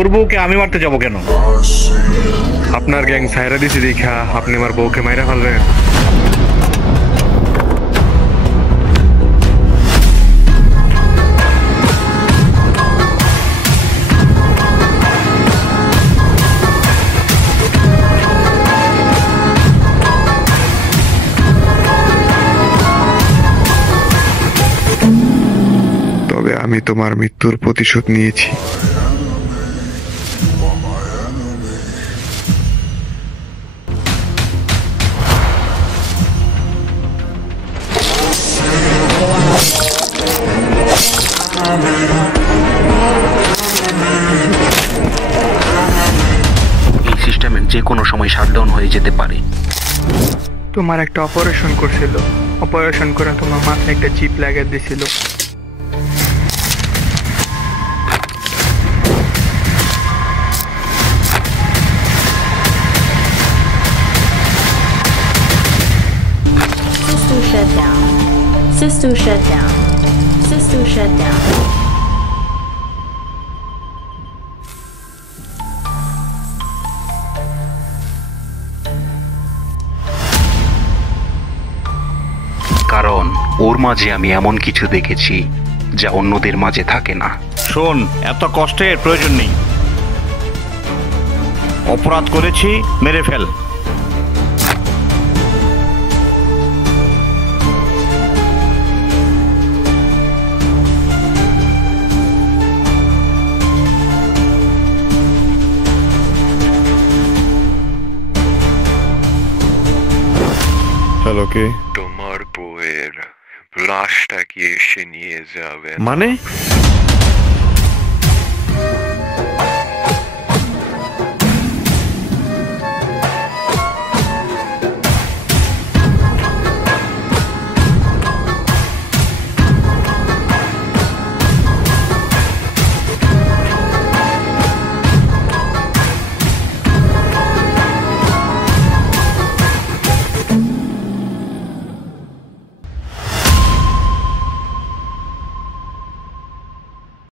তোর বউকে আমি মারতে যাব কেন? আপনার গ্যাং ছাইরা দিছি দেখা আপনি আমার বউকে মাইরা ফেলবেন? তবে আমি তোমার মৃত্যুর প্রতিশোধ নিয়েছি। এই সিস্টেমের যে কোনো সময় শাটডাউন হয়ে যেতে পারে। তোমার একটা অপারেশন করছিল, অপারেশন করে তোমার মাথায় একটা চিপ লাগিয়ে দিছিল। System shut down. System shut down. System shut down. কারণ ওর মাঝে আমি এমন কিছু দেখেছি যা অন্যদের মাঝে থাকে না। শোন, এত কষ্টের প্রয়োজন নেই। অপরাধ করেছি, মেরে ফেল। হ্যালো, কে? তোমার বউয়ের লাশটা কি এসে নিয়ে যাবে? মানে